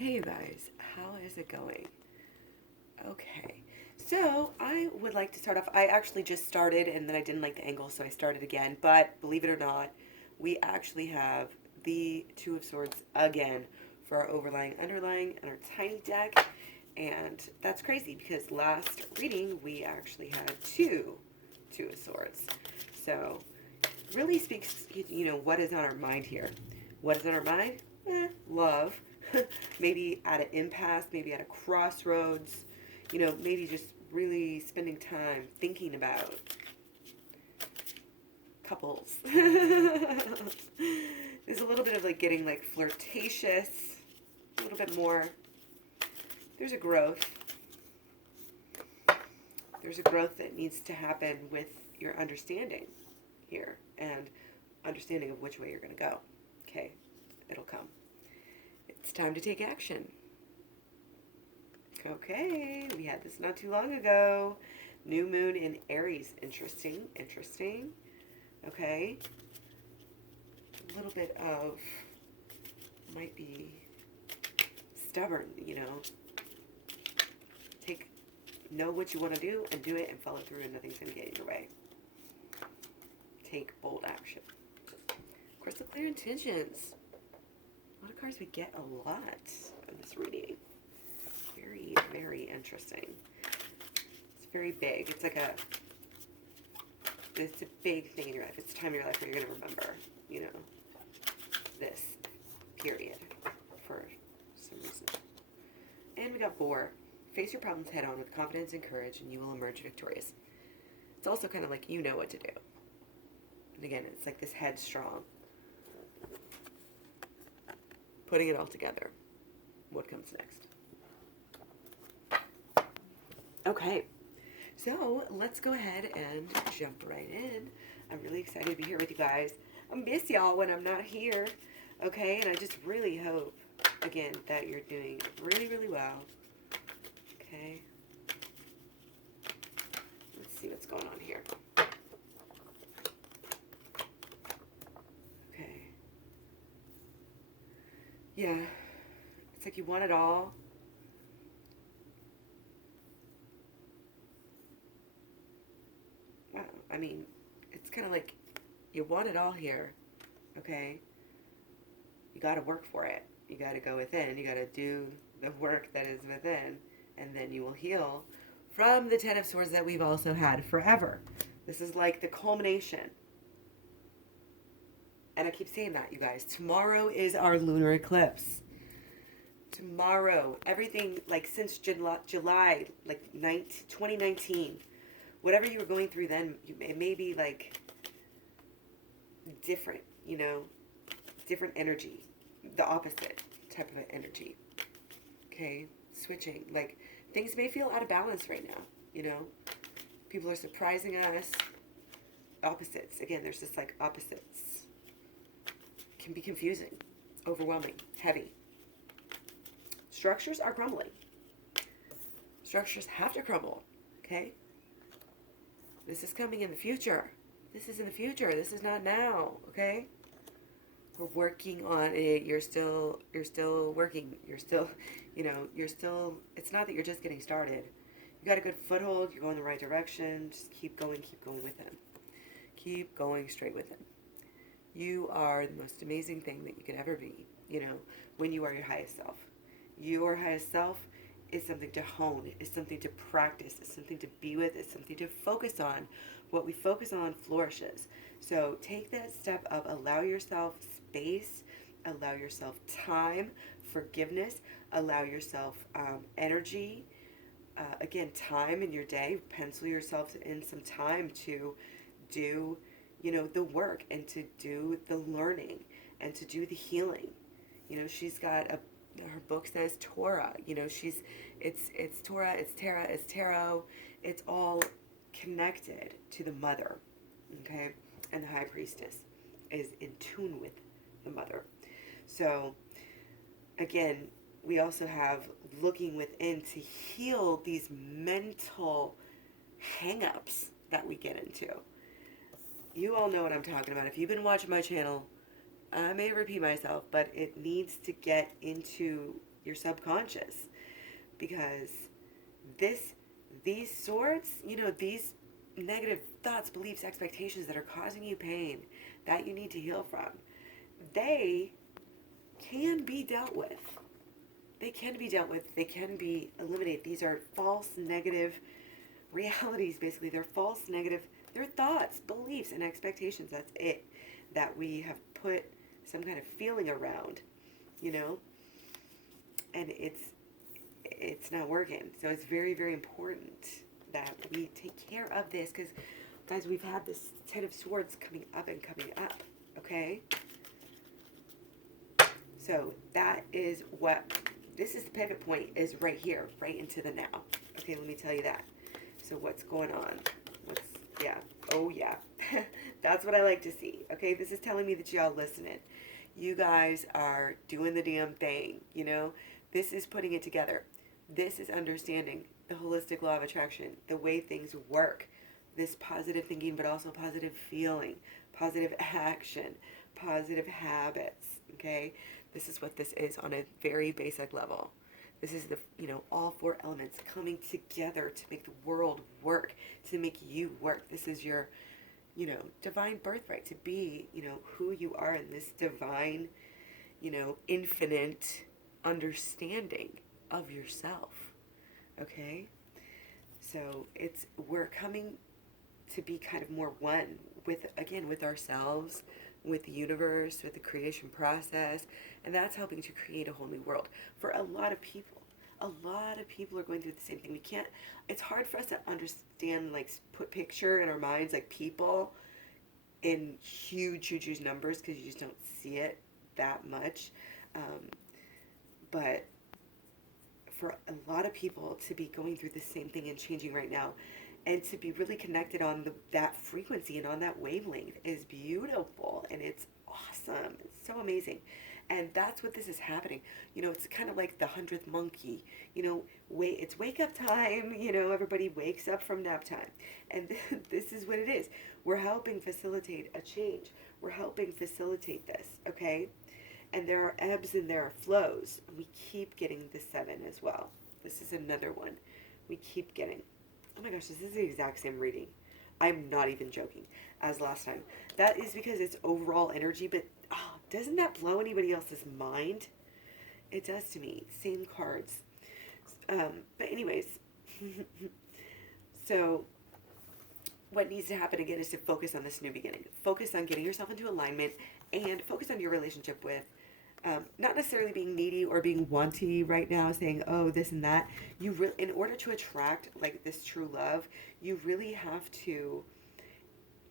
Hey you guys, how is it going? Okay, so I would like to start off. I actually just started and then I didn't like the angle, so I started again. But believe it or not, we actually have the Two of Swords again for our overlying, underlying, and our tiny deck. And that's crazy because last reading we actually had Two of Swords. So really speaks, what is on our mind here. What is on our mind? Love. Maybe at an impasse, maybe at a crossroads, maybe just really spending time thinking about couples. There's a little bit of like getting like flirtatious, a little bit more. There's a growth. There's a growth that needs to happen with your understanding here and understanding of which way you're going to go. Okay, it'll come. It's time to take action. Okay, we had this not too long ago. New moon in Aries. Interesting, interesting. Okay. A little bit of, might be stubborn, know what you want to do and do it and follow through and nothing's going to get in your way. Take bold action. Of course, the clear intentions. A lot of cards we get a lot in this reading. Very, very interesting. It's very big. It's like it's a big thing in your life. It's a time in your life where you're going to remember, this period for some reason. And we got Boar. Face your problems head on with confidence and courage and you will emerge victorious. It's also kind of like you know what to do. And again, it's like this headstrong. Putting it all together. What comes next? Okay, so let's go ahead and jump right in. I'm really excited to be here with you guys. I miss y'all when I'm not here. Okay, and I just really hope, again, that you're doing really, really well. Okay. Let's see what's going on here. Okay. Yeah. It's like you want it all. Wow. I mean, it's kind of like you want it all here. Okay. You got to work for it. You got to go within. You got to do the work that is within. And then you will heal from the Ten of Swords that we've also had forever. This is like the culmination. And I keep saying that, you guys. Tomorrow is our lunar eclipse. Tomorrow, everything like since July like 2019, whatever you were going through then, it may be like different, different energy, the opposite type of energy. Okay, switching. Like things may feel out of balance right now, People are surprising us. Opposites. Again, there's just like opposites. Can be confusing, overwhelming, heavy. Structures are crumbling. Structures have to crumble, okay? This is coming in the future. This is in the future. This is not now, okay? We're working on it. You're still working. You're still, it's not that you're just getting started. You got a good foothold. You're going the right direction. Just keep going with him. Keep going straight with him. You are the most amazing thing that you could ever be, when you are your highest self. Your highest self is something to hone, is something to practice, is something to be with, is something to focus on. What we focus on flourishes. So take that step of allow yourself space, allow yourself time, forgiveness, allow yourself energy. Again, time in your day. Pencil yourself in some time to do, the work and to do the learning and to do the healing. She's got her book says Torah. It's Torah, it's Terra, it's tarot. It's all connected to the mother, okay? And the high priestess is in tune with the mother. So, again, we also have looking within to heal these mental hang-ups that we get into. You all know what I'm talking about. If you've been watching my channel, I may repeat myself, but it needs to get into your subconscious, because these swords, these negative thoughts, beliefs, expectations that are causing you pain, that you need to heal from, they can be dealt with. They can be dealt with. They can be eliminated. These are false negative realities, basically. They're false negative. They're thoughts, beliefs, and expectations. That's it. That we have put some kind of feeling around, and it's not working. So it's very, very important that we take care of this, because, guys, we've had this Ten of Swords coming up and coming up, okay? So that is this is the pivot point, is right here, right into the now. Okay, let me tell you that. So what's going on? Oh yeah. That's what I like to see. Okay, this is telling me that y'all listening. You guys are doing the damn thing, This is putting it together. This is understanding the holistic law of attraction, the way things work. This positive thinking, but also positive feeling, positive action, positive habits, okay? This is what this is on a very basic level. This is the, all four elements coming together to make the world work, to make you work. This is your, divine birthright, to be, who you are in this divine, infinite understanding of yourself. Okay? So we're coming to be kind of more one with ourselves, with the universe, with the creation process, and that's helping to create a whole new world for a lot of people. A lot of people are going through the same thing. It's hard for us to understand, like, put picture in our minds, like, people in huge numbers, because you just don't see it that much. But for a lot of people to be going through the same thing and changing right now, and to be really connected on that frequency and on that wavelength, is beautiful, and it's awesome. It's so amazing. And that's what this is happening. It's kind of like the 100th monkey. It's wake up time. Everybody wakes up from nap time. And this is what it is. We're helping facilitate a change. We're helping facilitate this, okay? And there are ebbs and there are flows. And we keep getting the 7 as well. This is another one we keep getting. Oh my gosh, this is the exact same reading. I'm not even joking, as last time. That is because it's overall energy, but doesn't that blow anybody else's mind? It does to me. Same cards. But anyways, so what needs to happen again is to focus on this new beginning. Focus on getting yourself into alignment, and focus on your relationship with, not necessarily being needy or being wanty right now, saying, oh, this and that. In order to attract, like, this true love, you really have to,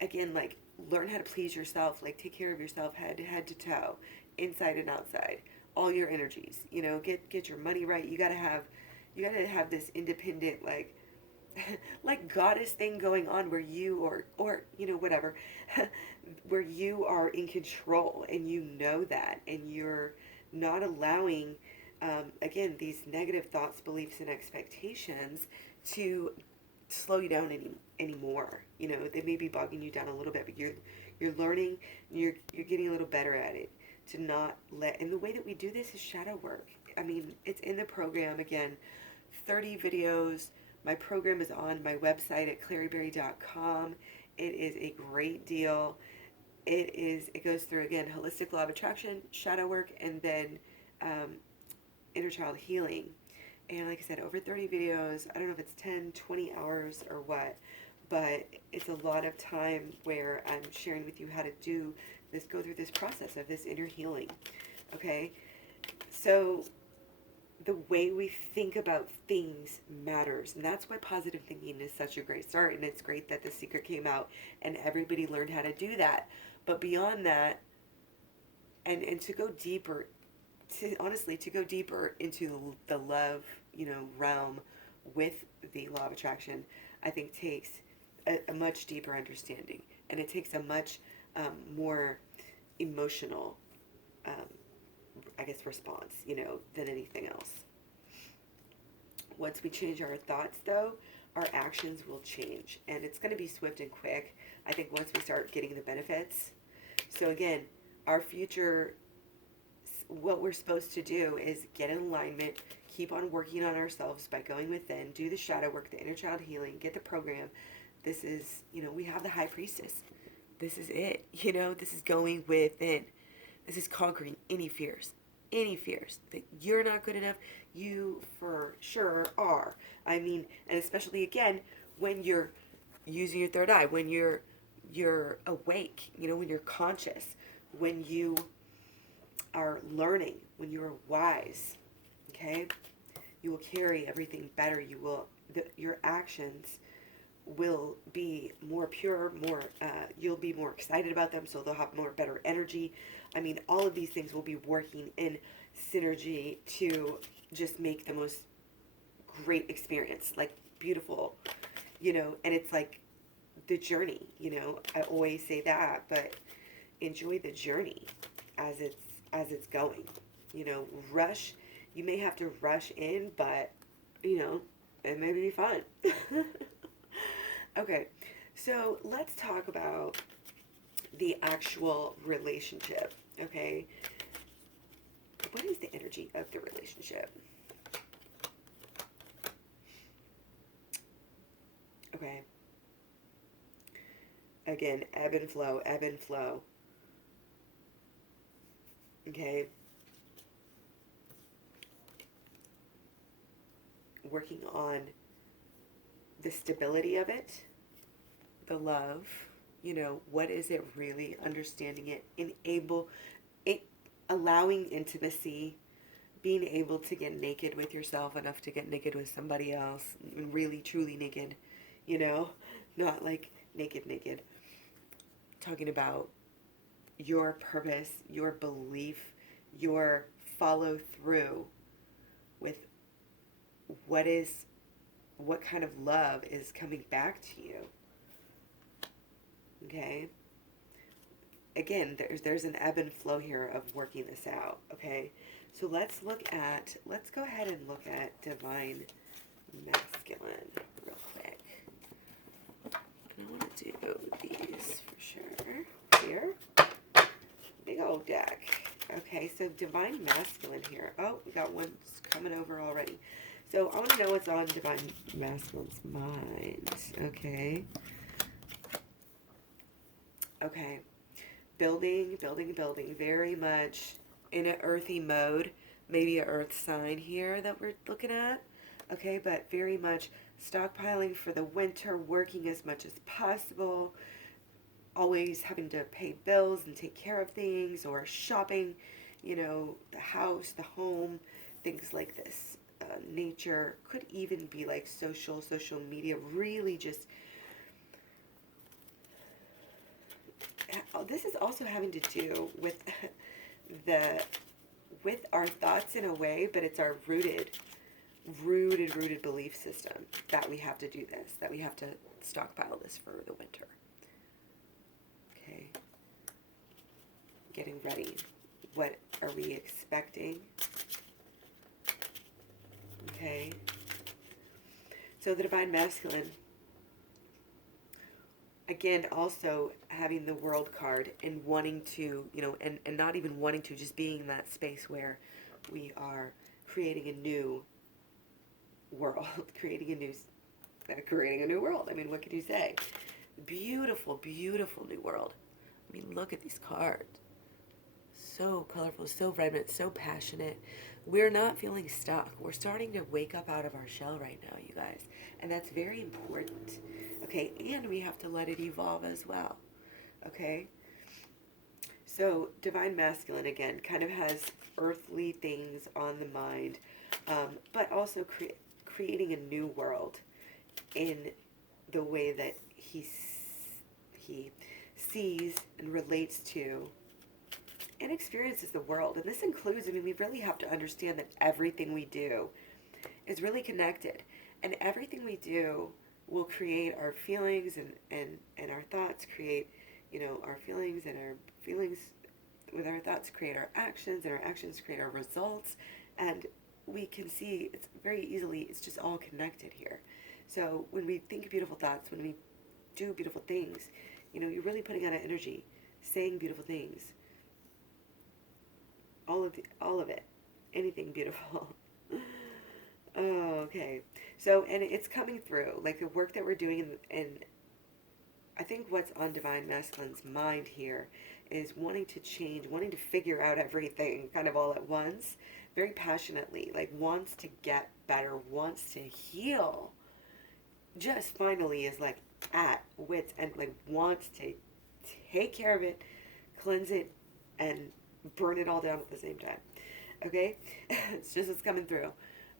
again, like, learn how to please yourself, like, take care of yourself head to toe, inside and outside, all your energies, get your money right. You gotta have this independent, like, like, goddess thing going on, where you, or whatever, where you are in control, and that, and you're not allowing, again, these negative thoughts, beliefs, and expectations to slow you down anymore. They may be bogging you down a little bit, but you're learning, you're getting a little better at it, to not let. And the way that we do this is shadow work. I mean, it's in the program. Again, 30 videos. My program is on my website at klaireeberry.com. It is a great deal. It goes through, again, holistic law of attraction, shadow work, and then inner child healing. And like I said, over 30 videos. I don't know if it's 10, 20 hours or what, but it's a lot of time where I'm sharing with you how to do this, go through this process of this inner healing. Okay? So the way we think about things matters, and that's why positive thinking is such a great start. And it's great that The Secret came out and everybody learned how to do that. But beyond that, and to go deeper, to go deeper into the love, realm with the law of attraction, I think takes a much deeper understanding, and it takes a much more emotional, response, than anything else. Once we change our thoughts, though, our actions will change, and it's going to be swift and quick. I think once we start getting the benefits. So again, our future what we're supposed to do is get in alignment, keep on working on ourselves by going within, do the shadow work, the inner child healing, get the program. This is, we have the high priestess. This is it. This is going within. This is conquering any fears that you're not good enough. You for sure are. I mean, and especially again, when you're using your third eye, when you're awake, when you're conscious, when you are learning, when you're wise, okay? You will carry everything better. Your actions will be more pure, you'll be more excited about them, so they'll have better energy. I mean, all of these things will be working in synergy to just make the most great experience, like beautiful, and it's like the journey, I always say that, but enjoy the journey as it's going. Rush, you may have to rush in, but it may be fun. Okay, so let's talk about the actual relationship, okay? What is the energy of the relationship? Okay. Again, ebb and flow, ebb and flow. Okay. Working on the stability of it, the love, what is it really, understanding it, allowing intimacy, being able to get naked with yourself enough to get naked with somebody else, really truly naked, not like naked, talking about your purpose, your belief, your follow through with what kind of love is coming back to you. Okay? Again, there's an ebb and flow here of working this out. Okay? So let's go ahead and look at divine masculine real quick. And I want to do these for sure. Here. Big old deck. Okay, so divine masculine here. Oh, we got one coming over already. So I want to know what's on divine masculine's mind. Okay. Okay. Building. Very much in an earthy mode. Maybe an earth sign here that we're looking at. Okay, but very much stockpiling for the winter, working as much as possible. Always having to pay bills and take care of things, or shopping, the house, the home, things like this. Nature, could even be like social media, really just, this is also having to do with with our thoughts in a way, but it's our rooted belief system that we have to do this, that we have to stockpile this for the winter. Okay. Getting ready. What are we expecting? Okay. So the divine masculine, again, also having the world card and wanting to, and not even wanting to, just being in that space where we are creating a new world, creating a new world. I mean, what can you say? Beautiful new world. I mean, look at these cards. So colorful, so vibrant, so passionate. We're not feeling stuck. We're starting to wake up out of our shell right now, you guys. And that's very important. Okay, and we have to let it evolve as well. Okay? So, divine masculine, again, kind of has earthly things on the mind, but also creating a new world in the way that he sees and relates to and experiences the world. And this includes, we really have to understand that everything we do is really connected. And everything we do will create our feelings, and our thoughts create, our feelings, and our feelings with our thoughts create our actions, and our actions create our results. And we can see it's very easily, it's just all connected here. So when we think beautiful thoughts, when we do beautiful things, you're really putting out an energy, saying beautiful things, all of it, anything beautiful. Oh, okay. So, and it's coming through, like the work that we're doing in I think what's on Divine Masculine's mind here is wanting to change, wanting to figure out everything kind of all at once, very passionately, like wants to get better, wants to heal. Just finally is like at wits end, like wants to take care of it, cleanse it, and burn it all down at the same time. Okay? It's just what's coming through.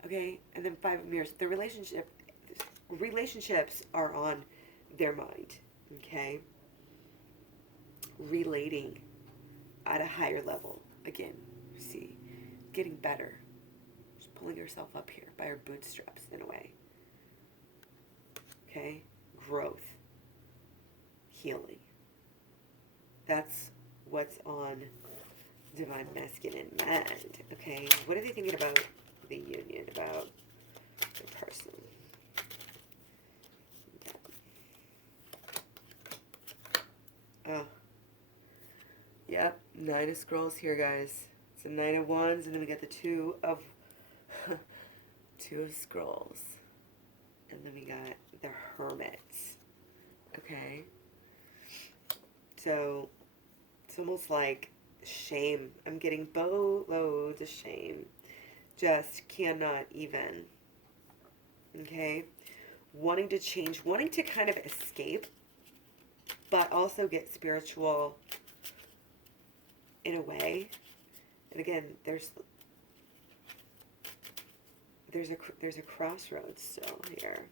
Okay? And then Five of Mirrors. The relationships are on their mind. Okay? Relating at a higher level. Again, see, getting better. Just pulling yourself up here by her bootstraps in a way. Okay? Growth. Healing. That's what's on Divine Masculine mind. Okay? What are they thinking about the union, about the person? Oh. Yep, Nine of Scrolls here, guys. It's a Nine of Wands, and then we got the Two of Scrolls. And then we got the Hermit. Okay? So, it's almost like shame. I'm getting boatloads of shame. Just cannot even. Okay? Wanting to change, wanting to kind of escape, but also get spiritual in a way. And again, there's a crossroads still here.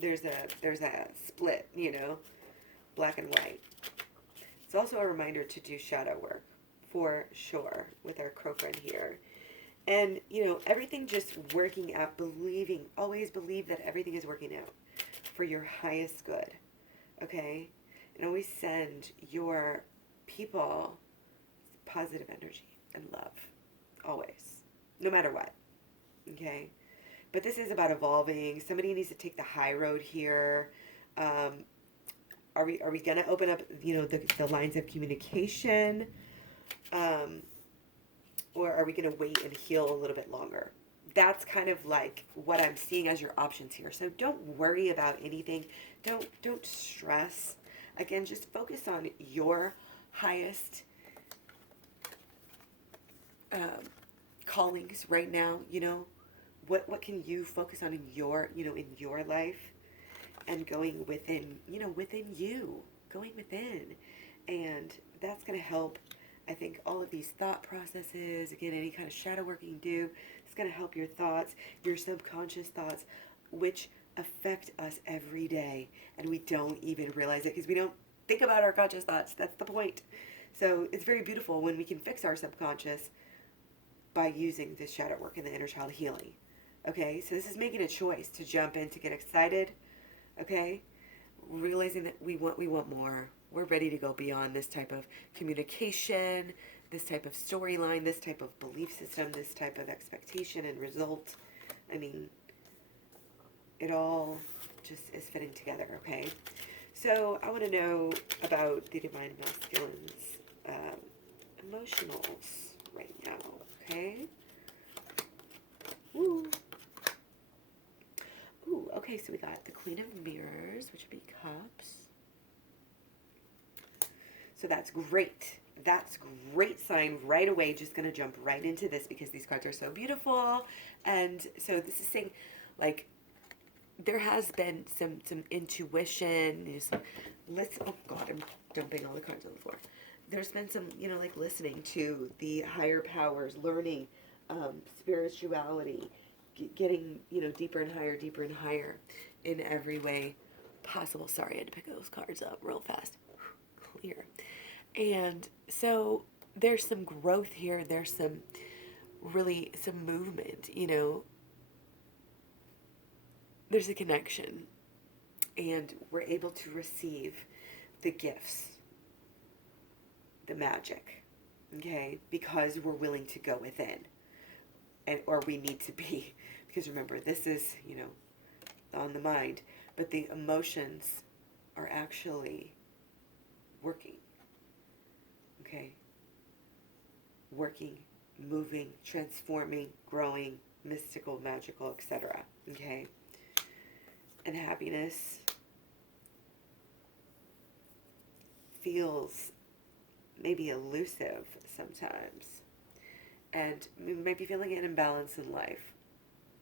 There's a split, you know, black and white. It's also a reminder to do shadow work, for sure, with our crow friend here. And, you know, everything just working out, believing, always believe that everything is working out for your highest good, okay? And always send your people positive energy and love, always, no matter what, okay? But this is about evolving. Somebody needs to take the high road here. Are we going to open up, you know, the lines of communication? Or are we going to wait and heal a little bit longer? That's kind of like what I'm seeing as your options here. So don't worry about anything. Don't stress. Again, just focus on your highest callings right now. You know, what can you focus on in your, you know, in your life, and going within, you know, within you, going within, and that's going to help. I think all of these thought processes, again, any kind of shadow work you can do, it's going to help your thoughts, your subconscious thoughts, which affect us every day. And we don't even realize it because we don't think about our conscious thoughts. That's the point. So it's very beautiful when we can fix our subconscious by using this shadow work and the inner child healing. Okay, so this is making a choice to jump in, to get excited. Okay, realizing that we want more. We're ready to go beyond this type of communication, this type of storyline, this type of belief system, this type of expectation and result. I mean, it all just is fitting together, okay? So I want to know about the Divine Masculine's emotionals right now, okay? Woo. Ooh, okay, so we got the Queen of Mirrors, which would be Cups. So that's great. That's great sign right away. Just going to jump right into this because these cards are so beautiful. And so this is saying, like, there has been some intuition. Oh God, I'm dumping all the cards on the floor. There's been some, you know, like listening to the higher powers, learning spirituality, getting, you know, deeper and higher in every way possible. Sorry, I had to pick those cards up real fast. Clear. And so there's some growth here. There's some movement, you know. There's a connection, and we're able to receive the gifts, the magic, okay, because we're willing to go within, or we need to be, because remember, this is, you know, on the mind, but the emotions are actually working, okay, working moving, transforming, growing, mystical, magical, etc. Okay? And happiness feels maybe elusive sometimes. And we might be feeling an imbalance in life.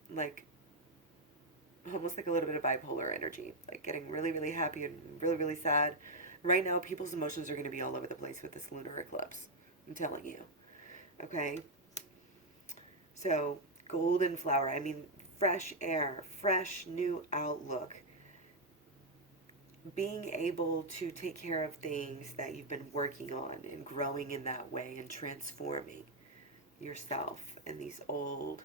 Like, almost like a little bit of bipolar energy. Like getting really, really happy and really, really sad. Right now, people's emotions are going to be all over the place with this lunar eclipse. I'm telling you. Okay? So, golden flower. I mean, fresh air, fresh new outlook. Being able to take care of things that you've been working on and growing in that way and transforming yourself and these old,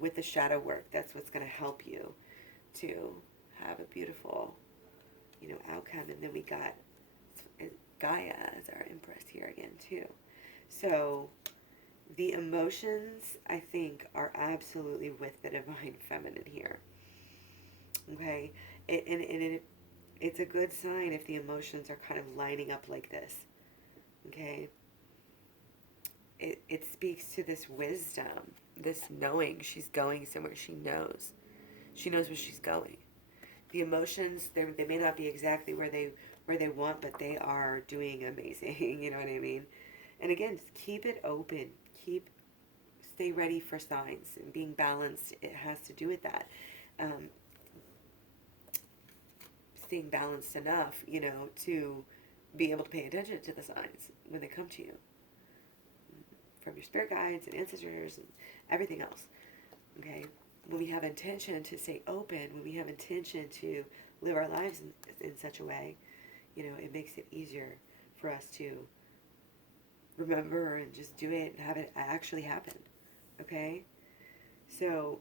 with the shadow work, that's what's going to help you to have a beautiful, outcome. And then we got Gaia as our empress here again too. So the emotions, I think, are absolutely with the divine feminine here. Okay? It's a good sign if the emotions are kind of lining up like this. Okay? It speaks to this wisdom, this knowing she's going somewhere. She knows. She knows where she's going. The emotions, they may not be exactly where they want, but they are doing amazing. You know what I mean? And again, keep it open. Stay ready for signs. And being balanced, it has to do with that. Staying balanced enough, to be able to pay attention to the signs when they come to you. From your spirit guides and ancestors and everything else. Okay? When we have intention to stay open, when we have intention to live our lives in such a way, it makes it easier for us to remember and just do it and have it actually happen. Okay? So,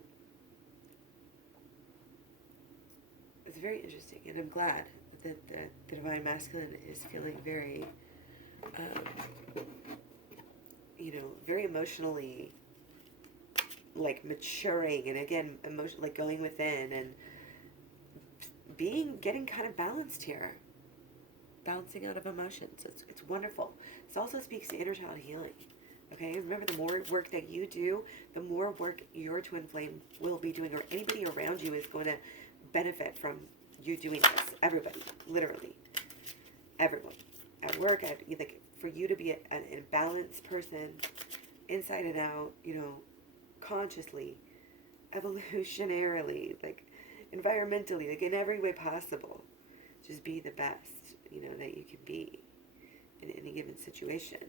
it's very interesting, and I'm glad that the Divine Masculine is feeling very, very emotionally, like, maturing, and again, like going within and getting kind of balanced here. Balancing out of emotions. It's wonderful. This also speaks to inner child healing. Okay? Remember, the more work that you do, the more work your twin flame will be doing, or anybody around you is going to benefit from you doing this. Everybody. Literally. Everyone. At work, like, for you to be an balanced person, inside and out, consciously, evolutionarily, like, environmentally, like, in every way possible. Just be the best, that you can be in any given situation.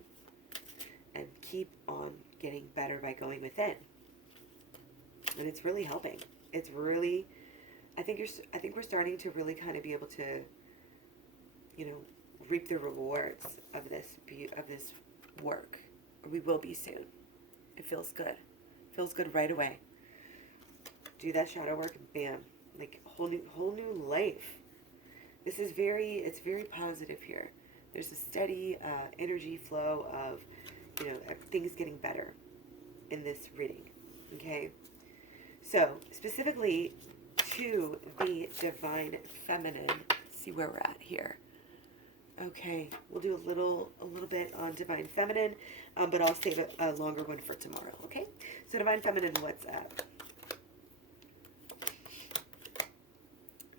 And keep on getting better by going within. And it's really helping. It's really, I think we're starting to really kind of be able to, reap the rewards of this work. Or we will be soon. It feels good. It feels good right away. Do that shadow work and bam, like whole new life. It's very positive here. There's a steady energy flow of, things getting better in this reading. Okay? So, specifically to the Divine Feminine, let's see where we're at here. Okay, we'll do a little bit on Divine Feminine, but I'll save a longer one for tomorrow, okay? So Divine Feminine, what's up?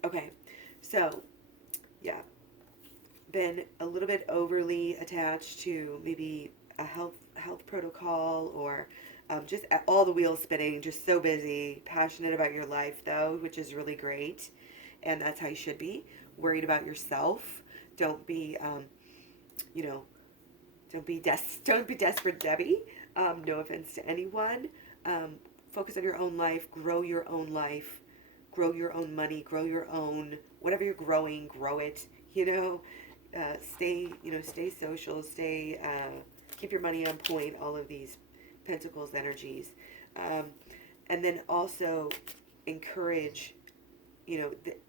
Okay, so, yeah, been a little bit overly attached to maybe a health protocol, or just all the wheels spinning, just so busy, passionate about your life though, which is really great, and that's how you should be. Worried about yourself. Don't be, don't be desperate Debbie. No offense to anyone. Focus on your own life. Grow your own life. Grow your own money. Grow your own, whatever you're growing, grow it. Stay social. Keep your money on point. All of these Pentacles energies. And then also encourage,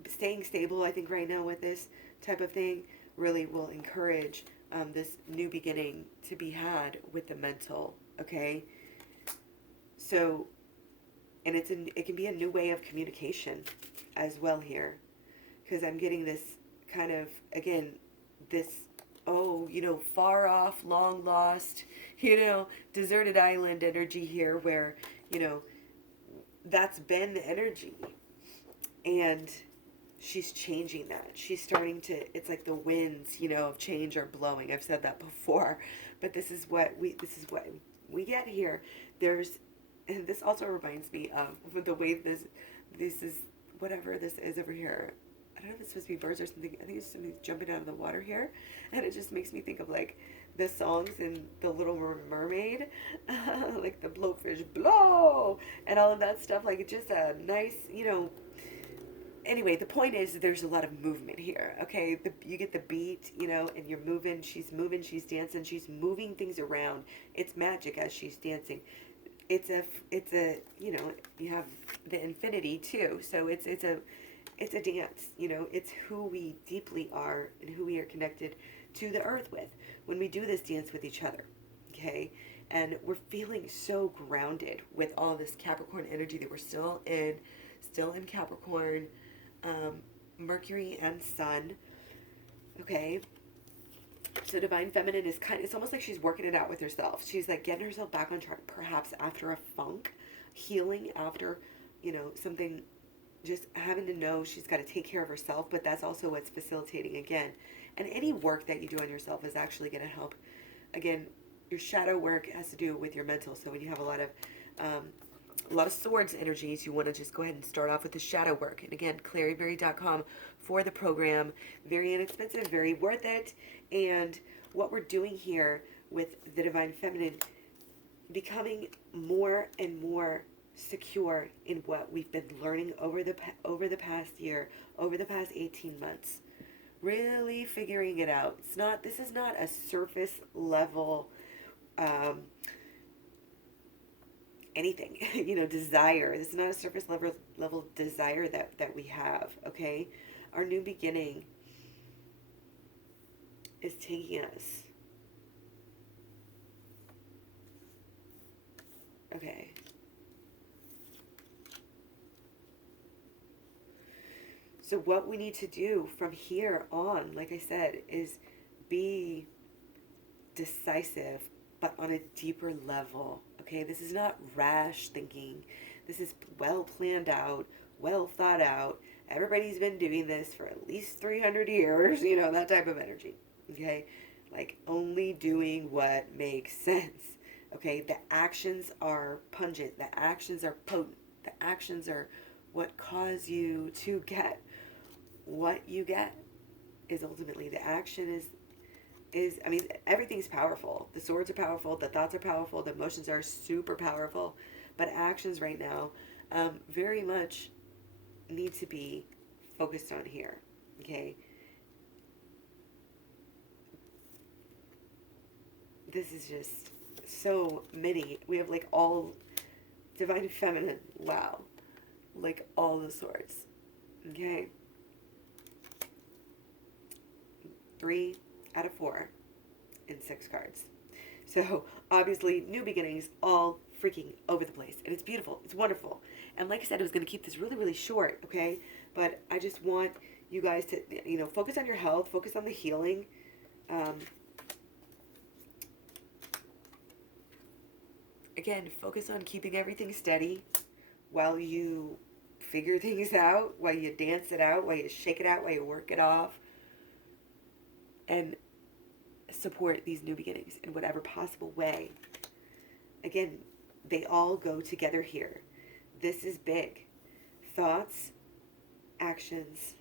staying stable, I think right now with this type of thing really will encourage this new beginning to be had with the mental, okay? So, and it can be a new way of communication as well here, because I'm getting this kind of, again, this oh, far off, long lost, deserted island energy here where, you know, that's been the energy. And she's changing that. She's starting to, it's like the winds, of change are blowing. I've said that before, but this is what we get here. There's, and this also reminds me of the way this is, whatever this is over here. I don't know if it's supposed to be birds or something. I think it's something jumping out of the water here. And it just makes me think of like the songs in The Little Mermaid, like the blowfish blow and all of that stuff. Like just a nice, anyway, the point is there's a lot of movement here. Okay, you get the beat, and you're moving, she's dancing, she's moving things around. It's magic as she's dancing. It's a you have the infinity too. So it's a dance. It's who we deeply are and who we are connected to the earth with when we do this dance with each other. Okay, and we're feeling so grounded with all this Capricorn energy that we're still in Capricorn. Mercury and Sun. Okay. So Divine Feminine is it's almost like she's working it out with herself. She's like getting herself back on track, perhaps after a funk, healing after, something, just having to know she's got to take care of herself, but that's also what's facilitating again. And any work that you do on yourself is actually going to help. Again, your shadow work has to do with your mental. So when you have a lot of swords energies, you want to just go ahead and start off with the shadow work. And again, ClaireeBerry.com for the program. Very inexpensive, very worth it. And what we're doing here with the Divine Feminine, becoming more and more secure in what we've been learning over the past year, over the past 18 months. Really figuring it out. This is not a surface level anything, desire. This is not a surface level desire that we have, okay? Our new beginning is taking us. Okay. So what we need to do from here on, like I said, is be decisive, but on a deeper level. Okay, this is not rash thinking. This is well planned out, well thought out. Everybody's been doing this for at least 300 years, that type of energy. Okay, like only doing what makes sense. Okay, the actions are pungent, the actions are potent, the actions are what cause you to get what you get. Is ultimately the action is I mean, everything's powerful. The swords are powerful, the thoughts are powerful, the emotions are super powerful, but actions right now very much need to be focused on here. Okay, this is just so many. We have like all Divine Feminine. Wow, like all the swords. Okay, 3 out of 4 in 6 cards. So obviously new beginnings, all freaking over the place, and it's beautiful, it's wonderful. And like I said, I was going to keep this really, really short. Okay, but I just want you guys to focus on your health, focus on the healing. Again, focus on keeping everything steady while you figure things out, while you dance it out, while you shake it out, while you work it off, and support these new beginnings in whatever possible way. Again, they all go together here. This is big. Thoughts, actions,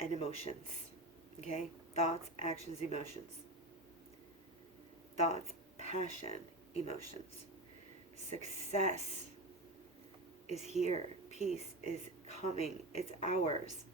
and emotions. Okay? Thoughts, actions, emotions. Thoughts, passion, emotions. Success is here. Peace is coming. It's ours.